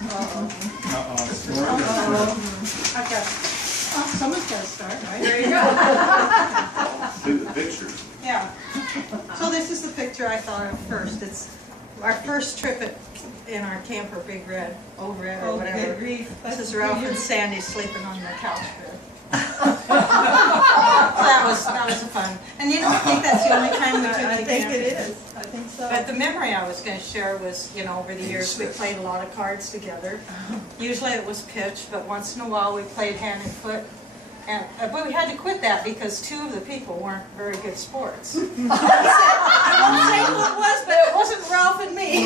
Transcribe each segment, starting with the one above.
I've got, someone's got to start, right? There you go. Do the picture. Yeah. So this is the picture I thought of first. It's our first trip in our camper, Big Red, Old Red, or whatever. This is Ralph and Sandy sleeping on the couch bed. That was fun. And you don't think that's the only time we took I the think camper? it is. I think so. But the memory I was going to share was, over the years we played a lot of cards together. Usually it was pitch, but once in a while we played hand and foot. And, but we had to quit that because two of the people weren't very good sports. I won't say who it was, but it wasn't Ralph and me.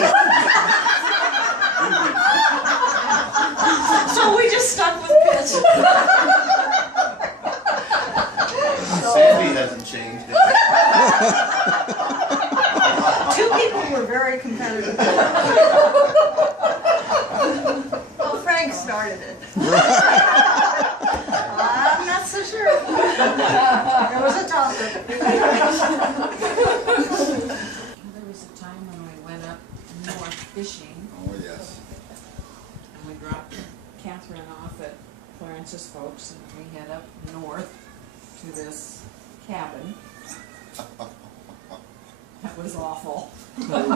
So we just stuck with pitch. Sandy hasn't changed. Two people were very competitive. Well, Frank started it. I'm not so sure. There was a toss-up. There was a time when we went up north fishing. Oh, yes. And we dropped Catherine off at Clarence's folks, and we head up north to this cabin. That was awful. So cold.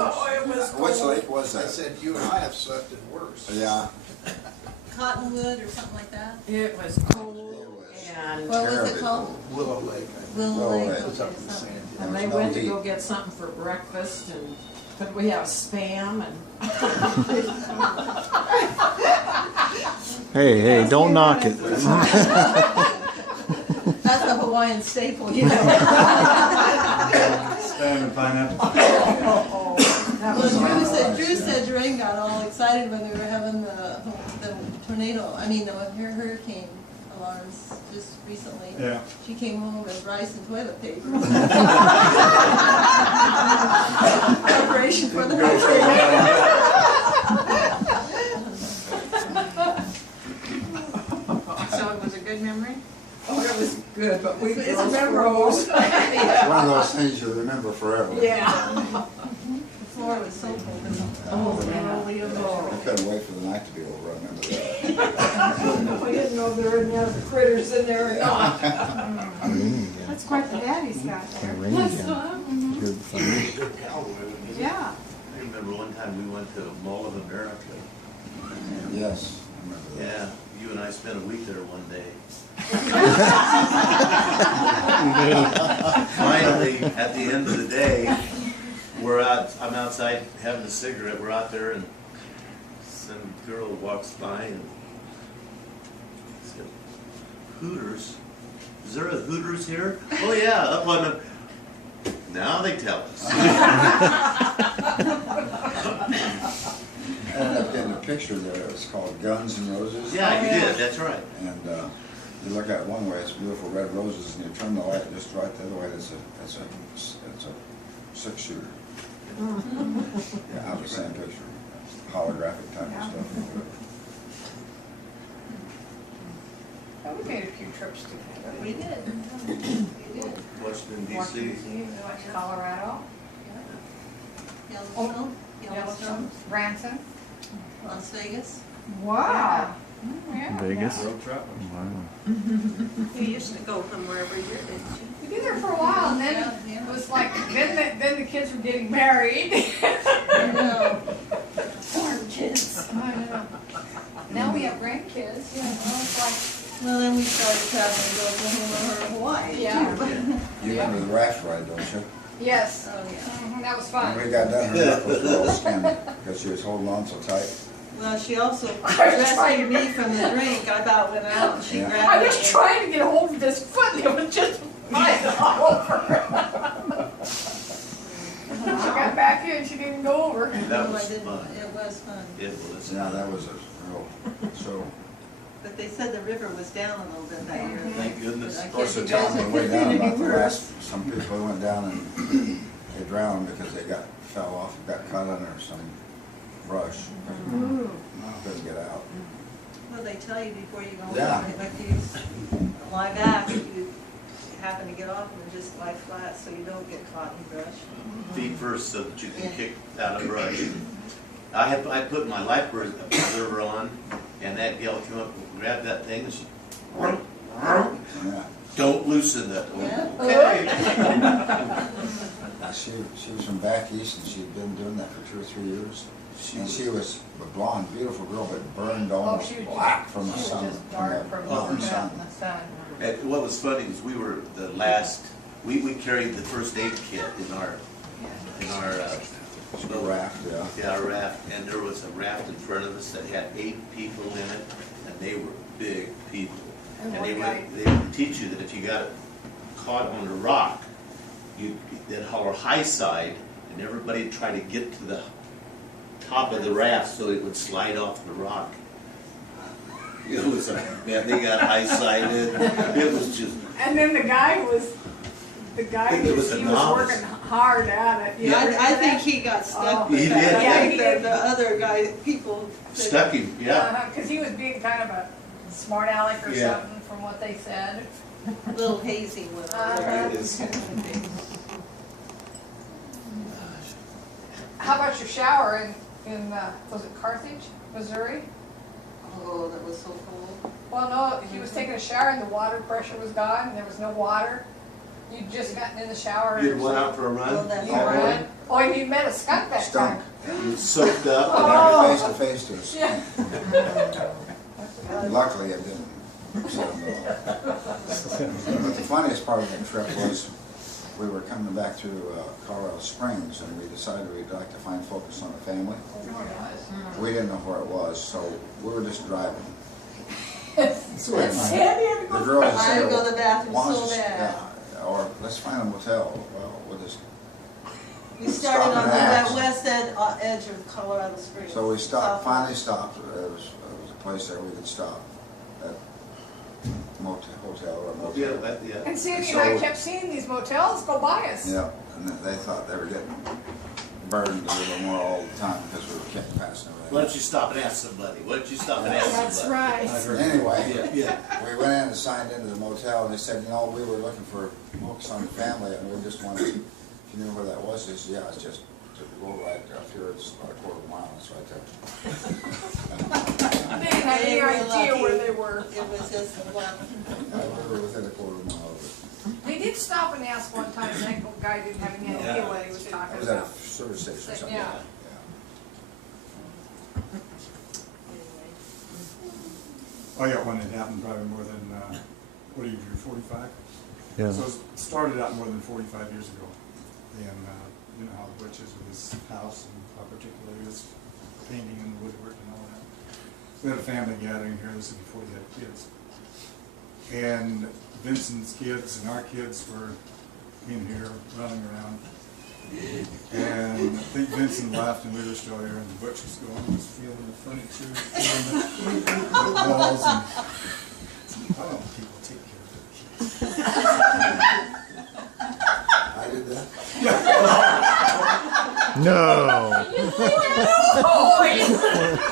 Oh, it was Which cold. lake was I that? said you and I have sucked it worse. Yeah. Cottonwood or something like that? It was cold and, What was it Terribly called? cold. Willow Lake. Willow Lake. Lake. Okay, It's up in something. Sandy. and they There's no went to heat. go get something for breakfast, and could we have Spam and Hey, don't knock it. That's the Hawaiian staple, Spam and pineapple. Well, Drew said Doreen got all excited when we were having the tornado, the hurricane alarms just recently. Yeah. She came home with rice and toilet paper. Preparation for the So it was a good memory? oh, it was good, but we It's both memorable. froze. It's one of those things you remember forever. Yeah. The floor was so cold. Oh, yeah. I couldn't wait for the night to be over, I remember that. We didn't know there were any other critters in there or not. That's quite the daddy's got there. Good fun. Good cowboy, wasn't he? Yeah. I remember one time we went to Mall of America. Yes, I remember that. Yeah, you and I spent a week there one day. Finally, at the end of the day, I'm outside having a cigarette, we're out there and some girl walks by and said, Hooters? Is there a Hooters here? Oh yeah, up on the, now they tell us. I ended up getting a picture there, it was called Guns N' Roses. Yeah, you did, that's right. And you look at it one way, it's beautiful red roses, and you turn the light just right the other way, it's a 6-shooter. Yeah, out of the same picture, holographic type of stuff. Well, we made a few trips together. We did. Washington DC. Washington, we went to Colorado, Yellowstone, Yellowstone, Branson. Las Vegas. Wow. Yeah. Vegas. Road trip. Wow. You used to go somewhere every year, didn't you? We did there for a while, and then Yeah. it was like, then the kids were getting married. I know. Poor kids. I know. Now we have grandkids, you know, it's like, Well, then we started traveling to Oklahoma or Hawaii. Yeah. too. You remember the raft ride, don't you? yes, Oh, yeah. that was When fun. we got done, her knuckles were all skinny, because she was holding on so tight. Well, she also rescued me from the drink. I about went out and she Yeah. grabbed I me. was trying to get a hold of this foot, and it was just flying all over. She got back in, she didn't go over. That No, I was didn't. fun. It was fun. It was. Yeah, that was a real show. But they said the river was down a little bit that year. Thank goodness. But I Of course, guess the you guys town had went way down any about the worse. last, some people went down and they drowned because they fell off, got caught under some brush. Couldn't get out. Well, they tell you before you go Yeah. in, if you lie back, you happen to get off and just lie flat so you don't get caught in brush. Feet first so that you can kick out of brush. I put my life preserver on, and that gal came up and grabbed that thing, and she, Yeah. don't loosen that. Yeah. Okay. She was from back east, and she'd been doing that for 2 or 3 years. And she was a blonde, beautiful girl, but burned Oh, almost she was black just, from the she was sun. just dark from Oh, the sun. sun. And what was funny is we were the last, we carried the first aid kit in our The raft, yeah. yeah, raft, and there was a raft in front of us that had 8 people in it, and they were big people. And And one they would teach you that if you got caught on a rock, they'd holler high side, and everybody would try to get to the top of the raft so it would slide off the rock. It was man, they got high sided. It was just. And then the guy was It was a he was novice. working hard at it. You Yeah. remember I think that? he got stuck Oh. with He that. did, I yeah. think the other guy, people. said- Stuck him, yeah. Because he was being kind of a smart aleck or Yeah. something from what they said. A little hazy with Uh-huh. It is. How about your shower in was it Carthage, Missouri? Oh, that was so cool. Well, no, he was taking a shower and the water pressure was gone and there was no water. You'd just gotten in the shower. You went out for a Well, run, that's You all right. ran. Oh, and you met a skunk that Stunk. time. you soaked up. Oh. Face to face to us. Yeah. Luckily, it didn't upset him at all. But the funniest part of the trip was we were coming back through Colorado Springs, and we decided we'd like to find focus on a family. We didn't know where it was, so we were just driving. Sandy had to The go. girl I had said, to go to the bathroom "Why don't so you s- bad. yeah, or let's find a motel." Well, we'll just, We started Stop on and that ask. west edge of Colorado Springs. so we stopped, South. finally stopped. There was a place there we could stop at motel, hotel or motel. Yeah, yeah. And Sandy and I So- kept seeing these motels go by us. Yeah, and they thought they were getting burned a little more all the time because we kept passing Why everything. don't you stop and ask somebody? Why don't you stop and ask somebody? That's right. I heard- Anyway, Yeah, yeah. we went in and signed into the motel, and they said, we were looking for focus on the family, and we just wanted, if you knew where that was, they said, yeah, it's just to go right up here, it's about a quarter of a mile, it's right there. They didn't have any They were idea lucky. where they were. It was just a lot. We were within a quarter of a mile of it. They did stop and ask one time, and that guy didn't have any idea what he was It talking was at a about. service station or something. Yeah. I got one that happened probably more than, what are you, 45? Yeah. So it started out more than 45 years ago. And you know how the Butch is with his house and how particular he is painting and woodwork and all that. So we had a family gathering here, this is before he had kids. And Vincent's kids and our kids were in here running around. And I think Vincent left and we were still here, and the Butch was going, was feeling the furniture, feeling the walls, and I don't know, people take care of their kids. I did that. No.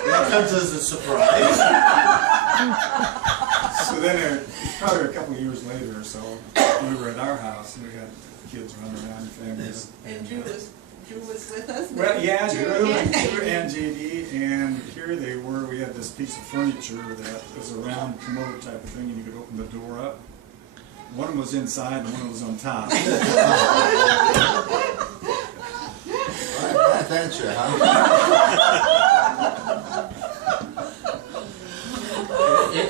That comes as a surprise. So then, probably a couple of years later or so, we were at our house and we had kids running around, families. And Drew was with us. Well, yeah, Drew and JD, and here they were. We had this piece of furniture that was a round commode type of thing, and you could open the door up. One of them was inside, and one was on top. Right, thank you, huh?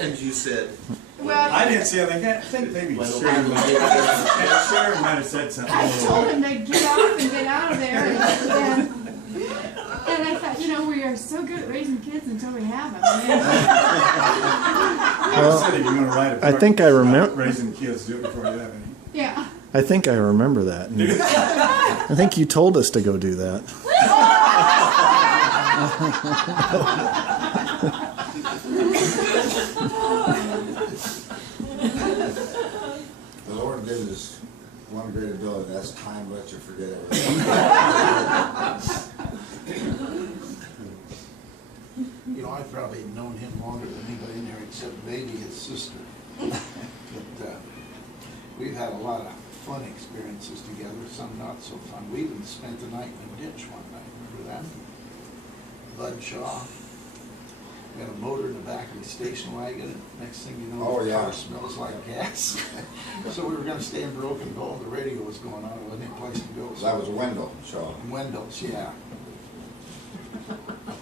And you said, Well, I didn't see anything. I think maybe Well, Sharon might have said something. I told him to get off and get out of there, and I thought, we are so good at raising kids until we have them. I said if you want to write a I book think I remem- about raising kids, do it before you have any. Yeah. I think I remember that. And I think you told us to go do that. The Lord gave us one great ability, that's time to let you forget everything. You know, I've probably known him longer than anybody in there except maybe his sister. But we've had a lot of fun experiences together, some not so fun. We even spent the night in a ditch one night, remember that? Bud Shaw. Got a motor in the back of the station wagon, and next thing you know, Oh, the yeah. car smells like gas. So we were gonna stay in Broken Bow, the radio was going on, it wasn't any place to go. So That was Wendell Shaw. Wendell's, yeah.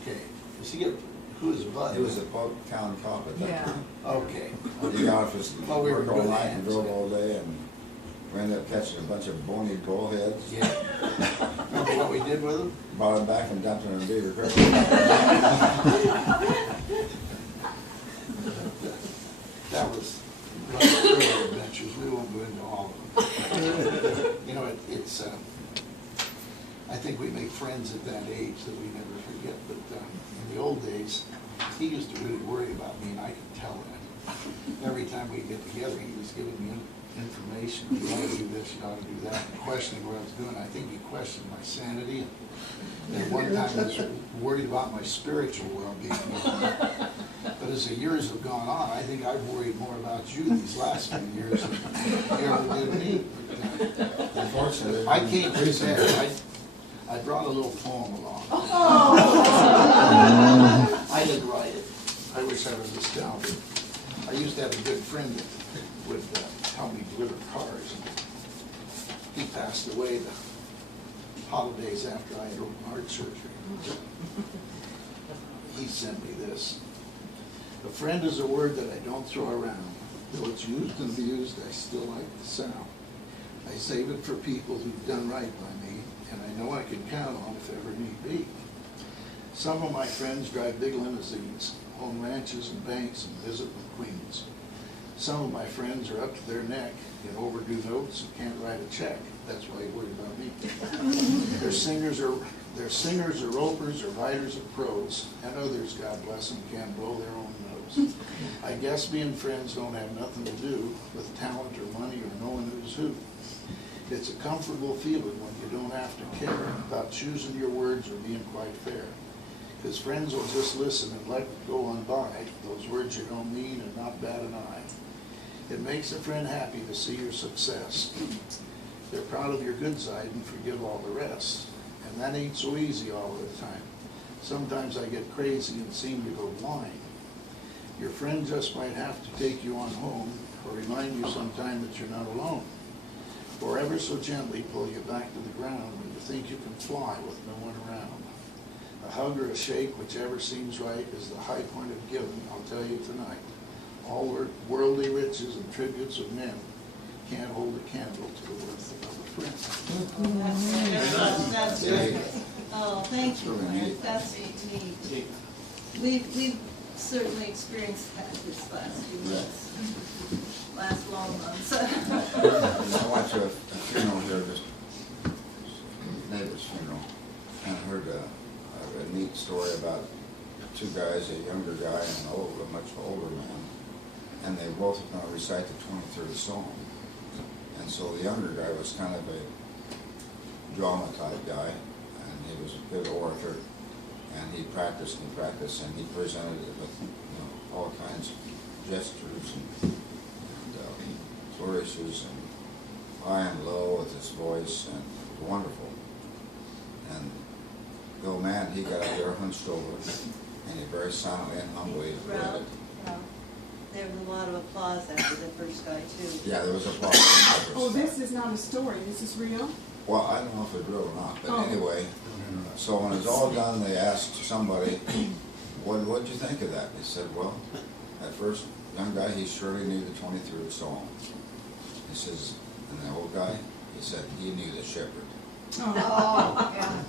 Okay, does he get, who is Bud? He was a Polk County cop at that Yeah. time. Okay, He got off his Well, we were work all good night and hands. drove all day, and we ended up catching a bunch of bony bullheads. yeah. Remember what we did with him? Brought him back and dumped him in Beaver Creek. That was one of the early adventures, we won't go into all of them. You know, it's, I think we make friends at that age that we never forget, but in the old days, he used to really worry about me, and I could tell that. Every time we get together, he was giving me information, you ought to do this, you ought to do that, and questioning what I was doing. I think he questioned my sanity, and one time he was worried about my spiritual well-being. But as the years have gone on, I think I've worried more about you these last few years than you ever did me. Unfortunately. I came prepared. I brought a little poem along. I didn't write it. I wish I was astounded. I used to have a good friend that would help me deliver cars. He passed away the holidays after I had open heart surgery. He sent me this. A friend is a word that I don't throw around. Though it's used and abused, I still like the sound. I save it for people who've done right by me, and I know I can count on if ever need be. Some of my friends drive big limousines, own ranches and banks, and visit with queens. Some of my friends are up to their neck in overdue notes and can't write a check. That's why you worry about me. They're singers or ropers or writers of prose, and others, God bless them, can blow their own nose. I guess being friends don't have nothing to do with talent or money or knowing who's who. It's a comfortable feeling when you don't have to care about choosing your words or being quite fair. Because friends will just listen and let it go on by, those words you don't mean and not bat an eye. It makes a friend happy to see your success. They're proud of your good side and forgive all the rest. And that ain't so easy all the time. Sometimes I get crazy and seem to go blind. Your friend just might have to take you on home or remind you sometime that you're not alone. Or ever so gently pull you back to the ground when you think you can fly with no one around. A hug or a shake, whichever seems right, is the high point of giving, I'll tell you tonight. All worldly riches and tributes of men can't hold a candle to the worth of a friend. That's great. Oh, thank you, Clint. That's neat. We've certainly experienced that this last few months, last long months. I went to a funeral here, just neighbor's funeral, and I heard a neat story about two guys, a younger guy and a much older man, and they both were going to recite the 23rd Psalm. And so the younger guy was kind of a drama type guy, and he was a good orator, and he practiced, and he presented it with all kinds of gestures and flourishes and high and low with his voice, and wonderful. And the old man, he got out there hunched over, and he very silently and humbly read it. There was a lot of applause after the first guy, too. Yeah, there was applause. Oh, this is not a story, this is real? Well, I don't know if it's real or not, but Oh. anyway, so when it was all done, they asked somebody, what'd you think of that? They said, well, that first young guy, he surely knew the 23rd Psalm. He says, and the old guy, he said, he knew the shepherd. Oh, yeah.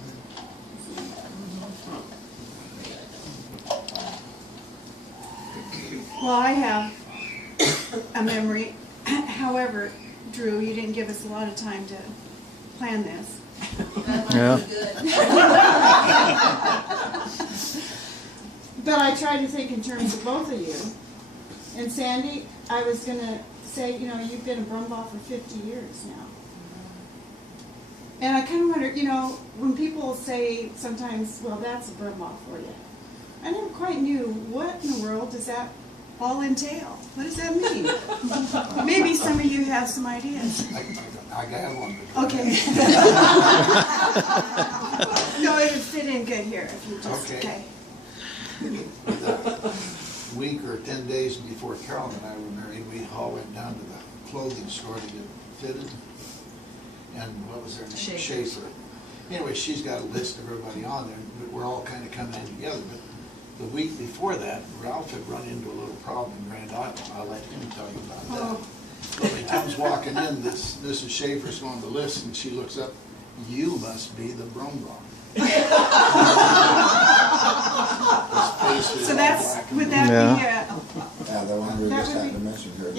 well, I have a memory. However, Drew, you didn't give us a lot of time to plan this. Yeah. But I tried to think in terms of both of you. And Sandy, I was going to say, you've been a Brumbaugh for 50 years now. And I kind of wonder, when people say sometimes, well, that's a Brumbaugh for you. I never quite knew what in the world does that all entail. What does that mean? Maybe some of you have some ideas. I got one. Okay. No, it would fit in good here if you just, Okay. week or 10 days before Carolyn and I were married, we all went down to the clothing store to get fitted. And what was her name? Schaefer. Anyway, she's got a list of everybody on there, but we're all kind of coming in together. But the week before that, Ralph had run into a little problem in Grand Island. I'll let him tell you about that. When he comes walking in, Mrs. Schaefer's on the list, and she looks up, "You must be the Brumbaugh." So that's, would that Yeah. be Yeah, the one we That just would had be- to mention here.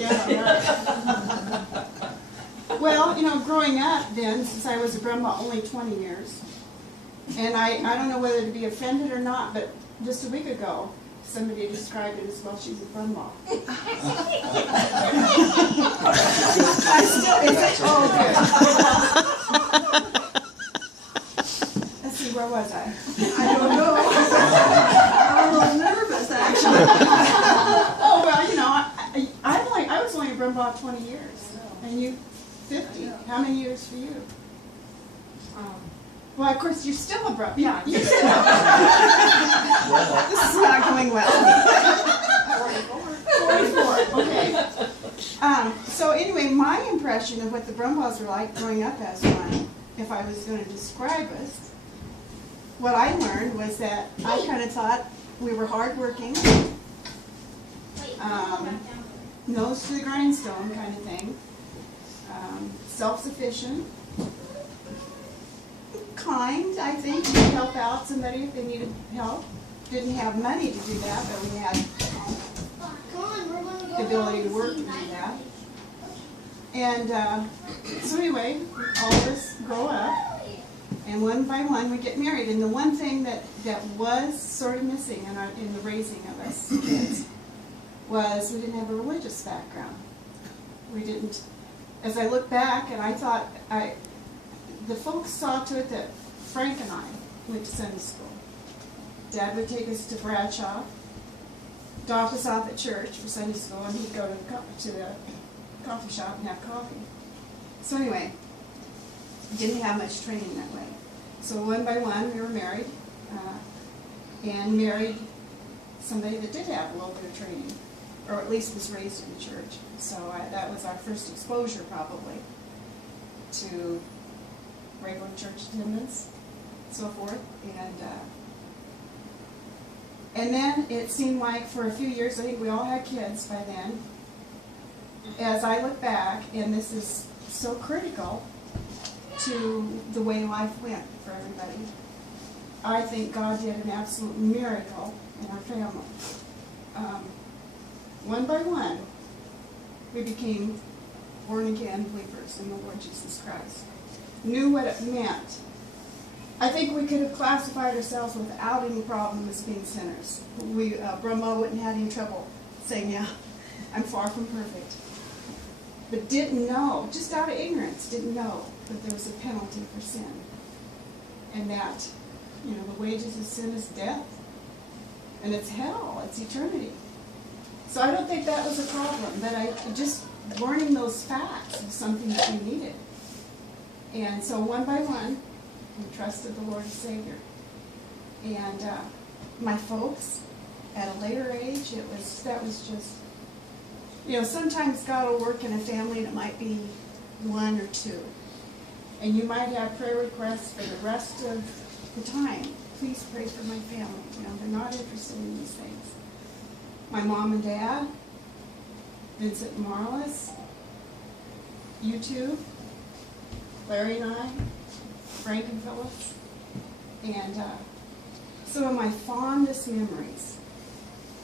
Well, you know, growing up then, since I was a grandma only 20 years, and I don't know whether to be offended or not, but just a week ago, somebody described it as, well, she's a grandma. I still, oh, good. Let's see, where was I? I don't know. I'm a little nervous, actually. Oh, well, you know, I was only a grandma 20 years, and you 50. How many years for you? Well, of course, you're still a brother. Yeah, you're still. This is not going well. 44. Okay. So anyway, my impression of what the Brumbaugh were like growing up as one, if I was going to describe us, what I learned was that I kind of thought we were hardworking, nose to the grindstone kind of thing, self-sufficient, kind, I think, to help out somebody if they needed help. Didn't have money to do that, but we had the ability to work to do that. And so anyway, all of us grow up, and one by one we get married. And the one thing that was sort of missing in the raising of us kids was we didn't have a religious background. We didn't. As I look back, and I thought, the folks saw to it that Frank and I went to Sunday school. Dad would take us to Bradshaw, drop us off at church for Sunday school, and he'd go to the coffee shop and have coffee. So anyway, didn't have much training that way. So one by one, we were married, and married somebody that did have a little bit of training, or at least was raised in the church. So that was our first exposure, probably, to regular church attendance, so forth, and then it seemed like for a few years, I think we all had kids by then. As I look back, and this is so critical to the way life went for everybody, I think God did an absolute miracle in our family. One by one, we became born-again believers in the Lord Jesus Christ. Knew what it meant. I think we could have classified ourselves without any problem as being sinners. Brahma wouldn't have any trouble saying, yeah, I'm far from perfect. But didn't know, just out of ignorance, didn't know that there was a penalty for sin. And that, you know, the wages of sin is death. And it's hell, it's eternity. So I don't think that was a problem, but just learning those facts was something that we needed. And so one by one, we trusted the Lord as Savior. And my folks, at a later age, that was just, you know, sometimes God will work in a family and it might be one or two. And you might have prayer requests for the rest of the time. Please pray for my family. You know, they're not interested in these things. My mom and dad, Vincent and Marlis, you two, Larry and I, Frank and Phyllis, and some of my fondest memories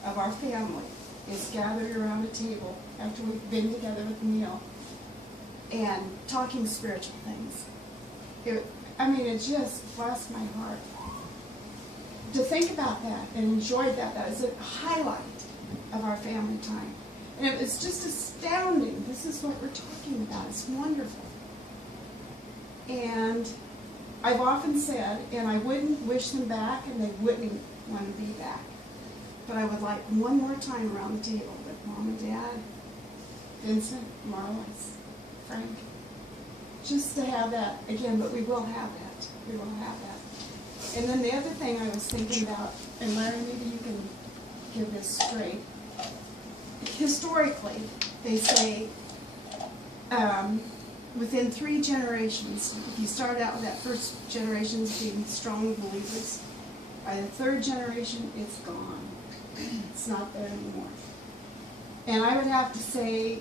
of our family is gathered around a table after we've been together with a meal and talking spiritual things. It just blessed my heart to think about that and enjoy that. That was a highlight of our family time. And it was just astounding. This is what we're talking about. It's wonderful. And I've often said, and I wouldn't wish them back, and they wouldn't want to be back, but I would like one more time around the table with Mom and Dad, Vincent, Marlis, Frank, just to have that again, but we will have that. We will have that. And then the other thing I was thinking about, and Larry, maybe you can give this straight. historically, they say within 3 generations, if you start out with that first generation as being strong believers, by the 3rd generation, it's gone. It's not there anymore. And I would have to say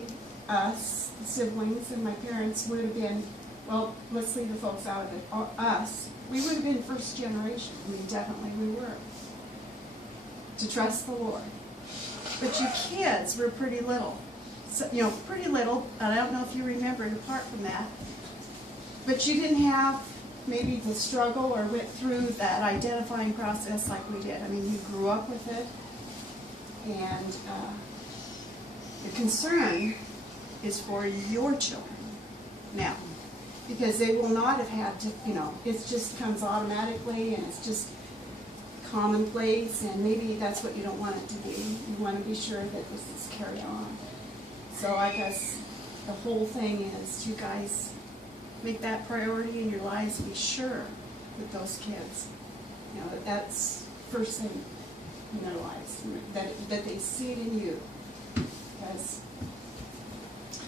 us, the siblings, and my parents would have been, well, let's leave the folks out of it, or us, we would have been first generation. I mean, definitely we were. To trust the Lord. But you kids were pretty little. So, you know, pretty little, and I don't know if you remember it apart from that. But you didn't have maybe the struggle or went through that identifying process like we did. I mean, you grew up with it. And the concern is for your children now. Because they will not have had to, you know, it just comes automatically and it's just commonplace, and maybe that's what you don't want it to be. You want to be sure that this is carried on. So I guess the whole thing is you guys make that priority in your lives. Be sure that those kids, you know, that's first thing in their lives, that they see it in you. Because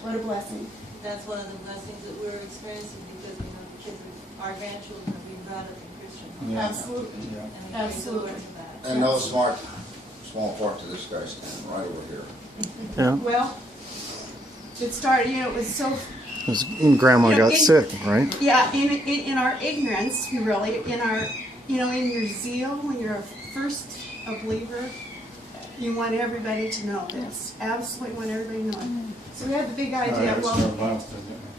what a blessing. That's one of the blessings that we're experiencing, because, you know, the kids, our grandchildren are being brought up in Christian homes. Yeah. Absolutely. Yeah. And we praise the Lord for that. And no small part to this guy standing right over here. Yeah. Well, it started, you know, it was so, It was when Grandma You know, got sick, right? yeah, in our ignorance, really, in our, you know, in your zeal, when you're a believer, you want everybody to know this. Absolutely want everybody to know it. So we had the big idea, well,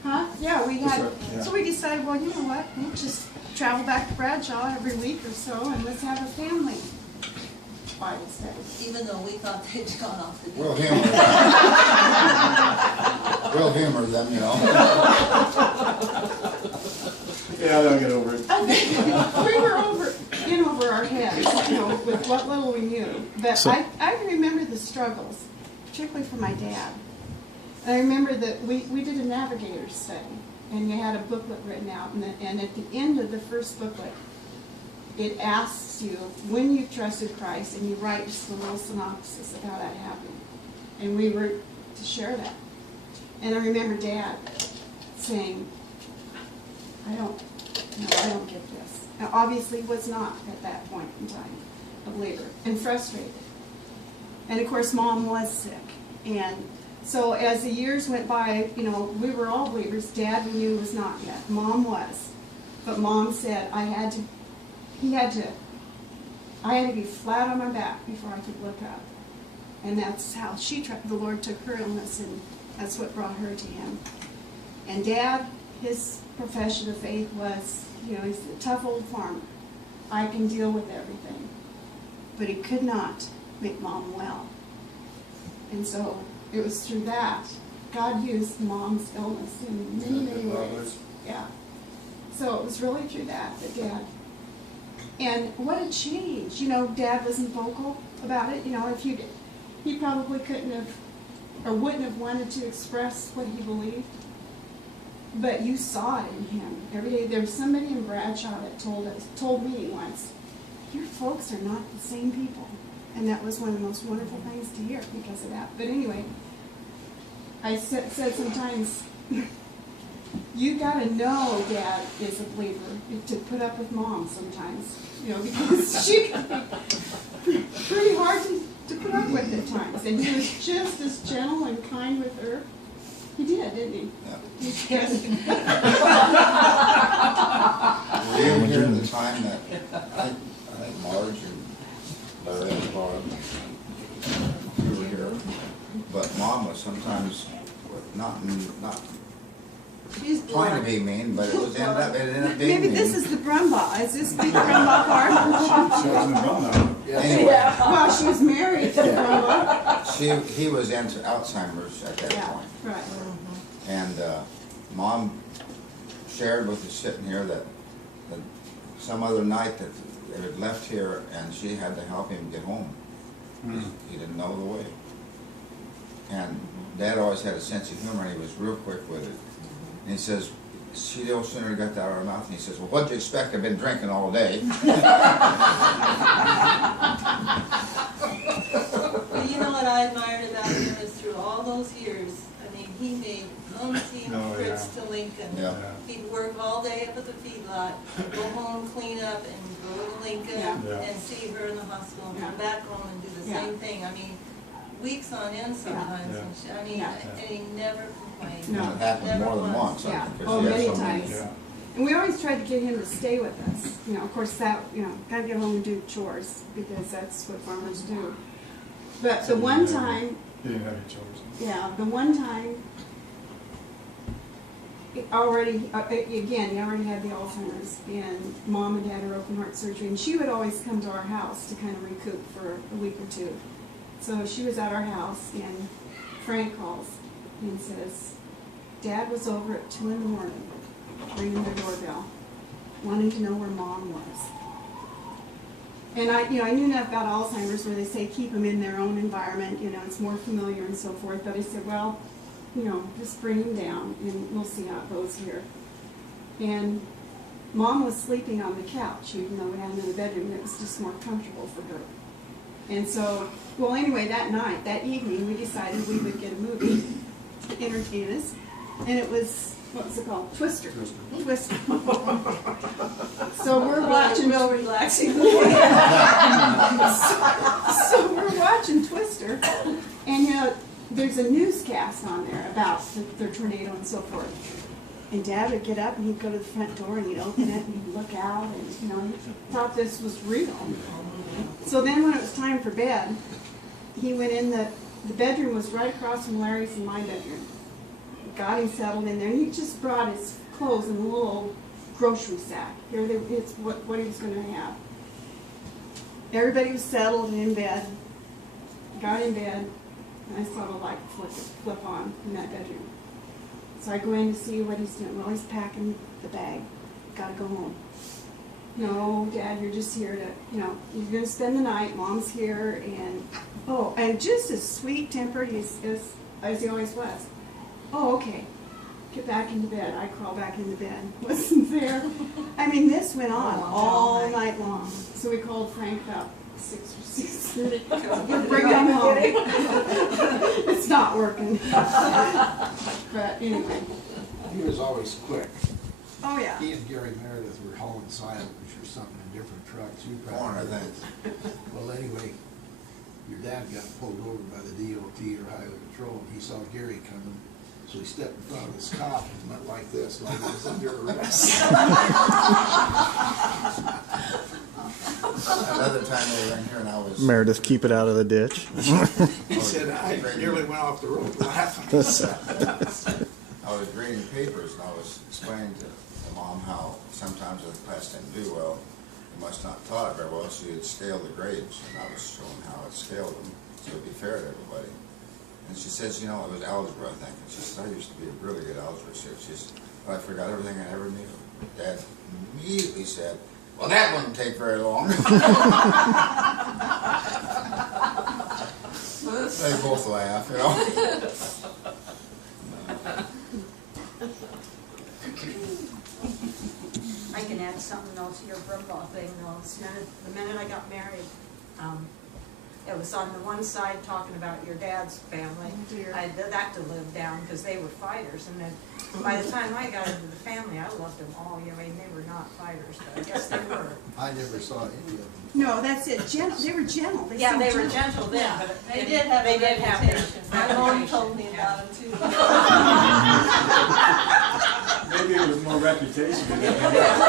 huh? Yeah, we had, so we decided, well, you know what, we'll just travel back to Bradshaw every week or so, and let's have a family Bible study. Even though we thought they'd gone off the deep We'll end. humor them. We'll humor them, you know. Yeah, they'll get over it. We were in over our heads, you know, with what little we knew. But So- I remember the struggles, particularly for my dad. And I remember that we did a navigator's study, and you had a booklet written out, and at the end of the first booklet, it asks you when you've trusted Christ, and you write just a little synopsis of how that happened. And we were to share that. And I remember Dad saying, I don't get this. Now, obviously, he was not at that point in time a believer, and frustrated. And of course, Mom was sick. And so as the years went by, you know, we were all believers. Dad, we knew, was not yet. Mom was. But Mom said, I had to be flat on my back before I could look up. And that's how the Lord took her illness, and that's what brought her to Him. And Dad, his profession of faith was, you know, he's a tough old farmer. I can deal with everything. But he could not make Mom well. And so it was through that. God used Mom's illness in many, many ways. Yeah. So it was really through that Dad. And what a change. You know, Dad wasn't vocal about it. You know, he probably couldn't have, or wouldn't have wanted to express what he believed. But you saw it in him every day. There was somebody in Bradshaw that told me once, your folks are not the same people. And that was one of the most wonderful things to hear because of that. But anyway, I said sometimes, you got to know Dad is a believer to put up with Mom sometimes. You know, because she can be pretty hard to put up with at times. And he was just as gentle and kind with her. He did, didn't he? Yeah. Yes. Were you here at the time that, I think Marge and Larry and Barb, you were here, but Mom was sometimes not She's trying to blunt. be mean, but it ended up being Maybe mean. this is the Brumbaugh. Is this the Brumbaugh part? She wasn't wrong though. Anyway, Well, she was married to the Brumbaugh. he was into Alzheimer's at that Yeah, point. right. And Mom shared with us sitting here that some other night that they had left here and she had to help him get home. He didn't know the way. And Dad always had a sense of humor, and he was real quick with it. And he says, she no sooner got that out of her mouth, and he says, well, what'd you expect? I've been drinking all day. Well, you know what I admired about him is through those years, I mean, he made umpteen Oh, trips yeah. to Lincoln. Yeah. He'd work all day up at the feedlot, go home, clean up, and go to Lincoln Yeah. Yeah. and see her in the hospital, and Yeah. come back home and do the Yeah. same thing. I mean, weeks on end sometimes. Yeah. And I mean, Yeah. and he never complained. No. It happened more than Never once, I Yeah. think. 'cause Oh, he had many so many- times. Yeah. And we always tried to get him to stay with us. You know, of course, that, you know, gotta get home and do chores, because that's what farmers do. But the one time, He didn't have any chores. yeah, the one time, he already, again, he already had the Alzheimer's, and Mom had had her open heart surgery, and she would always come to our house to kind of recoup for a week or two. So she was at our house, and Frank calls and says, Dad was over at 2 in the morning, ringing the doorbell, wanting to know where Mom was. And I knew enough about Alzheimer's where they say keep them in their own environment, you know, it's more familiar and so forth. But I said, well, you know, just bring him down and we'll see how it goes here. And Mom was sleeping on the couch, even though we had him in the bedroom. It was just more comfortable for her. And so, well, anyway, that evening, we decided we would get a movie to entertain us. And it was, what was it called? Twister. Twister. So we're watching. Real relaxing. So we're watching Twister, and you know, there's a newscast on there about the tornado and so forth. And Dad would get up and he'd go to the front door and he'd open it and he'd look out, and you know, he thought this was real. So then when it was time for bed, he went in the bedroom was right across from Larry's and my bedroom. Got him settled in there, and he just brought his clothes in a little grocery sack. Here, it's what he was going to have. Everybody was settled and in bed. Got in bed, and I saw the light flip on in that bedroom. So I go in to see what he's doing. Well, he's packing the bag. Gotta go home. No, Dad, you're just here to, you know, you're going to spend the night. Mom's here, and just as sweet-tempered as he always was. Oh, okay. Get back into bed. I crawl back into bed. Wasn't there? I mean, this went on all night long. So we called Frank about 6 or 6:30. Bring him home. It's not working. But anyway. He was always quick. Oh, yeah. He and Gary Meredith were hauling silage or something in different trucks. You Corn, I probably think. Well, anyway, your dad got pulled over by the DOT or Highway Patrol, and he saw Gary coming. So he stepped in front of his cop and went like this, like he was under arrest. Another time they were in here and I was. Meredith, keep it out of the ditch. He said, I nearly went off the road laughing. I was reading papers and I was explaining to Mom how sometimes if the class didn't do well, you must not taught it very well, so you'd scale the grades. And I was showing how it scaled them, so it'd be fair to everybody. And she says, you know, it was algebra, I think. And she said, I used to be a really good algebra student. She said, but I forgot everything I ever knew. Dad immediately said, well, that wouldn't take very long. They both laugh, you know. I can add something else to your Brumbaugh thing though. The minute I got married, it was on the one side talking about your dad's family. Oh, dear. I did that to live down because they were fighters, and then by the time I got into the family, I loved them all. You know, I mean, they were not fighters, but I guess they were. I never saw any of them. No, that's it. They were gentle. Yeah, seemed they were gentle then, but They did have a reputation. reputation. My mom told me about them too. Maybe it was more reputation than anything else.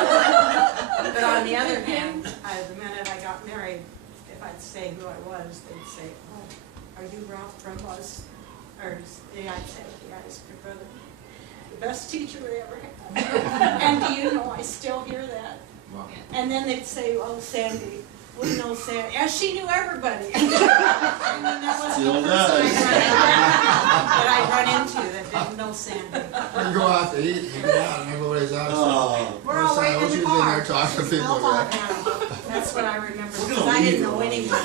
But on the other hand, the minute I got married, if I'd say who I was, they'd say, "Oh, are you Ralph Brumbaugh's?" Or yeah, I'd say, "Yeah, he's your brother, the best teacher we ever had." And do you know I still hear that? Wow. And then they'd say, "Oh, Sandy, we know Sandy." Yeah, she knew everybody. And then there wasn't Still a person does. that I'd run into that didn't know Sandy. We go out to eat, you get out, and everybody's out. Oh. We're all waiting in the She's car. there talking to people. That's what I remember, because I didn't know anyone.